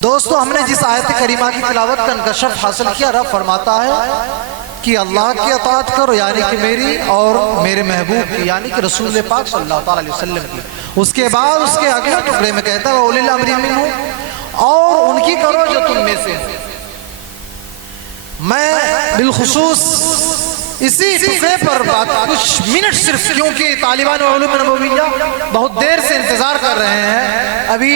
دوستو ہم نے جس آیت کریمہ کی تلاوت کا انکشاف حاصل کیا، رب فرماتا ہے کہ اللہ کی اطاعت کرو، یعنی کہ میری اور میرے محبوب کی، یعنی کہ رسول پاک صلی اللہ علیہ وسلم کی۔ اس کے بعد اس کے اگلے ٹکڑے میں کہتا ہے وَأُولِي الْأَمْرِ مِنْهُمْ، اور ان کی کرو جو تم میں سے۔ میں بالخصوص اسی ٹکڑے پر بات کچھ منٹ صرف، کیونکہ طالبان علوم نبویہ بہت دیر سے انتظار کر رہے ہیں، ابھی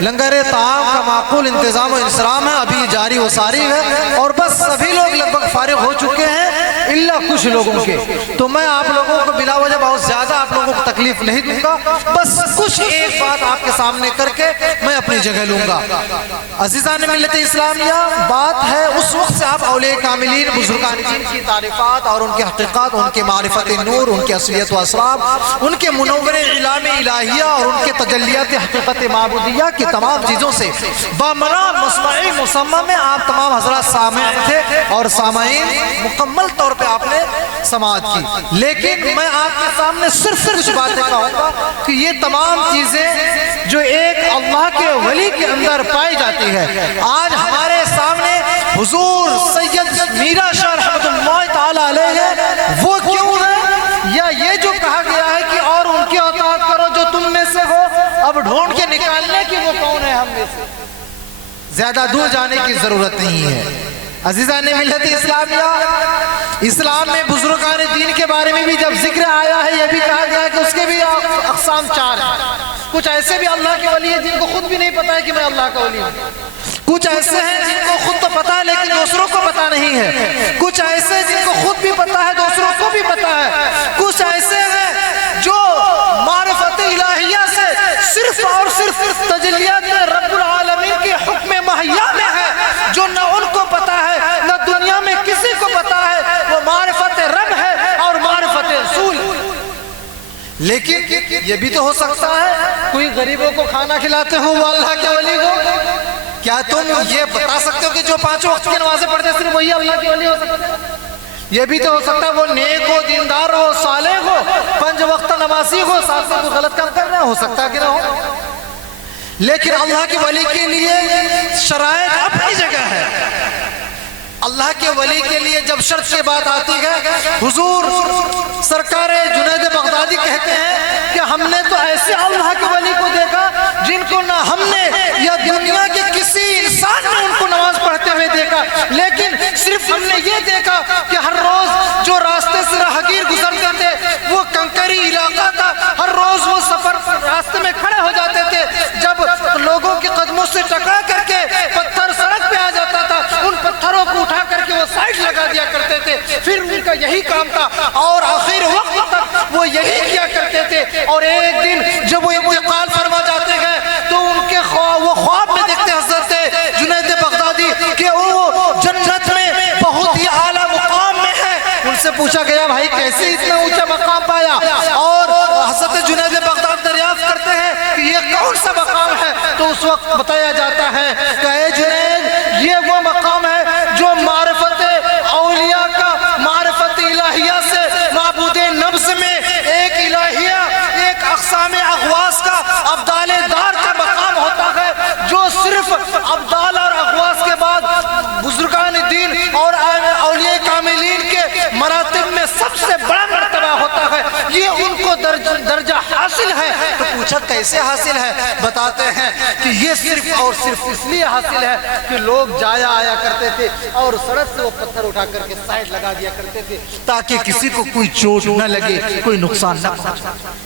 لنگر طعام کا معقول انتظام و انصرام ہے، ابھی جاری و ساری ہے، اور بس سبھی لوگ لگ بھگ فارغ ہو چکے ہیں الا کچھ لوگوں کے۔ تو میں آپ لوگوں کو بلا وجہ بہت زیادہ آپ لوگوں کو تکلیف نہیں دوں گا، بس کچھ ایک بات آپ کے سامنے کر کے میں اپنی جگہ لوں گا۔ عزیزان ملت اسلامیہ، بات ہے اس وقت سے آپ اولیاء کاملین بزرگان دین کی تعریفات اور ان کے حقیقات، ان کے معرفت نور، ان کے اصلیت و اسرار، ان کے منور علام الہیہ اور ان کے تجلیات حقیقت معبودیہ کی تمام چیزوں سے بامنا مسمعی مسمع میں آپ تمام حضرات سامع تھے اور سامعین مکمل طور پہ آپ نے سماعت کی، لیکن میں آپ کے سامنے صرف کچھ باتیں کہوں گا کہ یہ تمام چیزیں جو ایک اللہ کے ولی کے اندر پائی جاتی ہے، آج ہمارے سامنے حضور سید میرا شاہ رحمت اللہ تعالیٰ علیہ ہے، وہ کیوں ہے؟ یا یہ جو کہا گیا ہے کہ اور ان کی اطاعت کرو جو تم میں سے ہو، اب ڈھونڈ کے نکالنے کی وہ کون ہے ہم میں سے؟ زیادہ دور جانے کی ضرورت نہیں ہے۔ عزیزان ملت اسلامیہ، اسلام میں بزرگان دین کے بارے میں بھی جب ذکر آیا ہے، یہ بھی کہا گیا ہے کہ اس کے بھی اقسام 4 ہیں۔ کچھ ایسے بھی اللہ کے ولی ہیں جن کو خود بھی نہیں پتا ہے کہ میں اللہ کا ولی ہوں، کچھ ایسے ہیں جن کو خود تو پتا ہے لیکن دوسروں کو پتا نہیں ہے، کچھ ایسے جن کو خود بھی پتا ہے دوسروں کو بھی پتا ہے، کچھ ایسے ہیں جو معرفت الہیہ سے صرف اور صرف تجلیات رب العالمین کے حکم مہیا میں ہے، جو نہ ان کو پتا ہے نہ دنیا میں کسی کو پتا ہے، وہ معرفت رب ہے اور معرفت رسول۔ لیکن یہ بھی تو ہو سکتا ہے کوئی غریبوں کو کھانا کھلاتے ہوں وہ اللہ کے ولی ہو۔ کیا تم یہ بتا سکتے ہو کہ جو 5 وقت کی نمازیں پڑھتے صرف وہی اللہ کے ولی ہو سکتے ہیں؟ یہ بھی تو ہو سکتا ہے وہ نیک ہو، دیندار ہو، صالح ہو، 5 وقت نمازی ہو، ساتھ میں کوئی غلط کام کر رہا ہو سکتا ہے کہ نہ ہو۔ لیکن اللہ کے ولی کے لیے شرائط اپنی جگہ ہے۔ اللہ کے ولی کے لیے جب شرط کی بات آتی ہے، حضور سرکار جنید بغدادی کہتے ہیں کہ ہم نے تو ایسے اللہ کے ولی کو دیکھا جن کو نہ ہم نے یا دنیا کے کسی انسان نے ان کو نماز پڑھتے ہوئے دیکھا، لیکن صرف ہم نے یہ دیکھا کہ ہر روز جو راستے سے راہگیر گزرتے تھے، وہ کنکری علاقہ تھا، ہر روز وہ سفر راستے میں کھڑے ہو جاتے تھے، جب لوگوں کے قدموں سے ٹکرا کر کے پتھر سڑک پہ آ جاتا تھا، ان پتھروں کو اٹھا کر کے وہ سائڈ لگا دیا کرتے تھے، پھر ان کا یہی کام تھا اور آخر وقت تک وہ یہی کیا کرتے تھے۔ اور ایک دن جب وہ انتقال فرما جاتے ہیں تو ان کے وہ خواب میں دیکھتے حضرت جنید بغدادی کہ وہ جنت میں بہت ہی اعلیٰ مقام میں ہے۔ ان سے پوچھا گیا بھائی کیسے اتنا اونچا مقام پایا؟ اور حضرت جنید بغدادی دریافت کرتے ہیں کہ یہ کون سا مقام ہے؟ تو اس وقت بتایا جاتا ہے کہ اے جنید، یہ وہ مقام ہے جو معرفت اولیاء کا، معرفت الہیہ سے معبود نبض میں ایک الہیہ، ایک اقسام اغواس کا، ابدال دار کا مقام ہوتا ہے، جو صرف ابدال اور اغواس کے بعد بزرگان دین اور اولیاء کاملین کے مراتب میں سب سے بڑا مرتبہ ہوتا ہے، یہ ان کو درجہ حاصل ہے۔ تو پوچھا کیسے حاصل ہے؟ بتاتے ہیں کہ یہ صرف اور صرف اس لیے حاصل ہے کہ لوگ جایا آیا کرتے تھے اور سڑک سے وہ پتھر اٹھا کر کے سائڈ لگا دیا کرتے تھے تاکہ کسی کو کوئی چوٹ نہ لگے، کوئی نقصان نہ پہنچے۔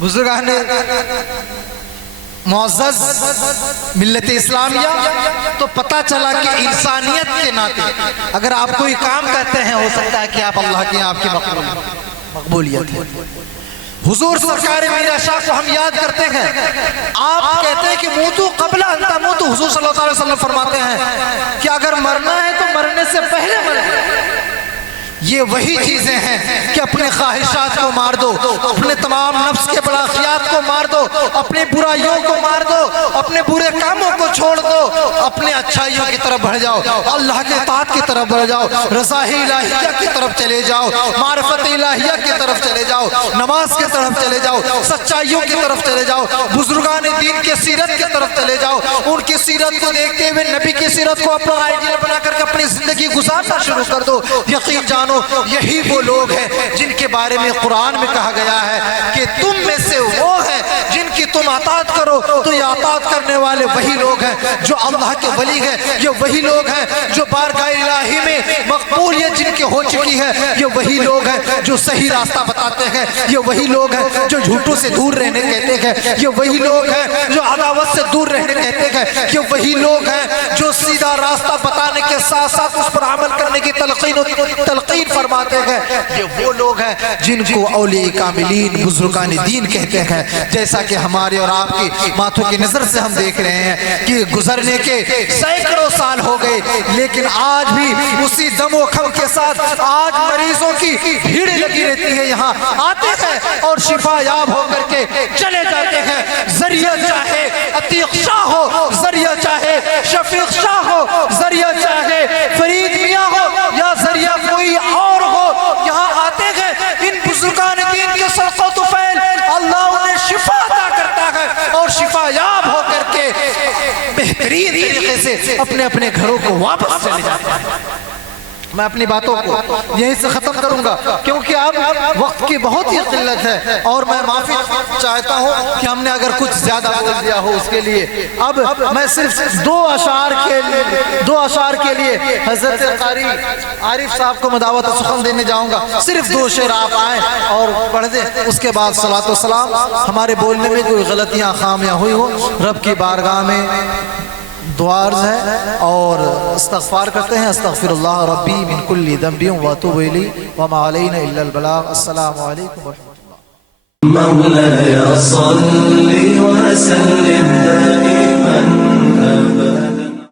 بزرگان معزز ملت اسلامیہ، تو پتہ چلا کہ انسانیت کے ناطے اگر آپ کوئی کام کرتے ہیں ہو سکتا ہے کہ آپ اللہ کی آپ کی مقبولیت ہے۔ حضور سرکار میرا شاہ کو ہم یاد کرتے ہیں، آپ کہتے ہیں کہ موتو قبل ان تموتو، حضور صلی اللہ علیہ وسلم فرماتے ہیں کہ اگر مرنا ہے تو مرنے سے پہلے مرنا، یہ وہی چیزیں ہیں کہ اپنے خواہشات کو مار دو، اپنے تمام نفس کے بلاخیات کو مار دو، اپنے برائیوں کو مار دو، اپنے برے کاموں کو چھوڑ دو، اپنے اچھائیوں کی طرف بڑھ جاؤ، اللہ کے اطاعت کی طرف بڑھ جاؤ، رضا الہیہ کی طرف چلے جاؤ، معرفت الہیہ کی طرف چلے جاؤ، نماز کی طرف چلے جاؤ، سچائیوں کی طرف چلے جاؤ، بزرگان دین کے سیرت کی طرف چلے جاؤ، ان کی سیرت کو دیکھتے ہوئے نبی کی سیرت کو اپنا آئیڈیل بنا کر کے اپنی زندگی گزارنا شروع کر دو۔ یقین جانو یہی وہ لوگ ہیں جن کے بارے میں قرآن میں کہا گیا ہے کہ تم میں سے وہ ہیں جن کی تم اطاعت کرو تو یہ اطاعت کرنے والے وہی لوگ ہیں جو اللہ کے ولی ہیں، یہ وہی لوگ ہیں جو بارگاہ الہی میں مقبولیت جن کی ہو چکی ہے، یہ وہی لوگ ہیں جو صحیح راستہ بتاتے ہیں، یہ وہی لوگ ہیں جو جھوٹوں سے دور رہنے کہتے ہیں، یہ وہی لوگ ہیں جو عداوت سے دور رہنے کہتے ہیں، یہ وہی لوگ ہیں جو سیدھا راستہ بتانے کے ساتھ ساتھ اس پر عمل کرنے کی تلقین فرماتے ہیں، یہ وہ لوگ ہیں جن کو اولیاء کاملین بزرگان دین کہتے ہیں۔ جیسا کہ ہمارے اور آپ کی ماتھوں کی نظر سے ہم دیکھ رہے ہیں کہ گزرنے کے سینکڑوں سال ہو گئے، لیکن آج بھی اسی دم و خم کے ساتھ آج مریضوں کی بھیڑ لگی رہتی ہے، یہاں آتے ہیں اور شفا یاب ہو کر کے چلے جاتے ہیں۔ ذریعہ چاہے عتیق شاہ ہو، ذریعہ چاہے شفیق شاہ ہو، ذریعہ چاہے فرید میاں ہو یا ذریعہ کوئی اور ہو، یہاں آتے ہیں، ان بزرگان دین کے صدقہ و طفیل اللہ انہیں شفا عطا کرتا ہے اور شفا یاب ہو کر کے بہترین طریقے سے اپنے اپنے گھروں کو واپس چلے جاتے ہیں۔ میں اپنی باتوں کو یہیں سے ختم کروں گا کیونکہ اب وقت کی بہت ہی قلت ہے اور میں معافی چاہتا ہوں کہ ہم نے اگر کچھ زیادہ بول دیا ہو اس کے لیے۔ اب میں صرف دو اشعار کے لیے حضرت قاری عارف صاحب کو مدعوت سخن دینے جاؤں گا، صرف دو شعر آپ آئیں اور پڑھ دیں، اس کے بعد صلاۃ و سلام۔ ہمارے بولنے میں کوئی غلطیاں خامیاں ہوئی ہو رب کی بارگاہ میں دعا عرض ہے اور استغفار کرتے ہیں۔ استغفر اللہ ربی من کل ذنب واتوب الیہ وما علینا الا البلاغ۔ السلام علیکم ورحمۃ اللہ۔ مولاي صل وسلم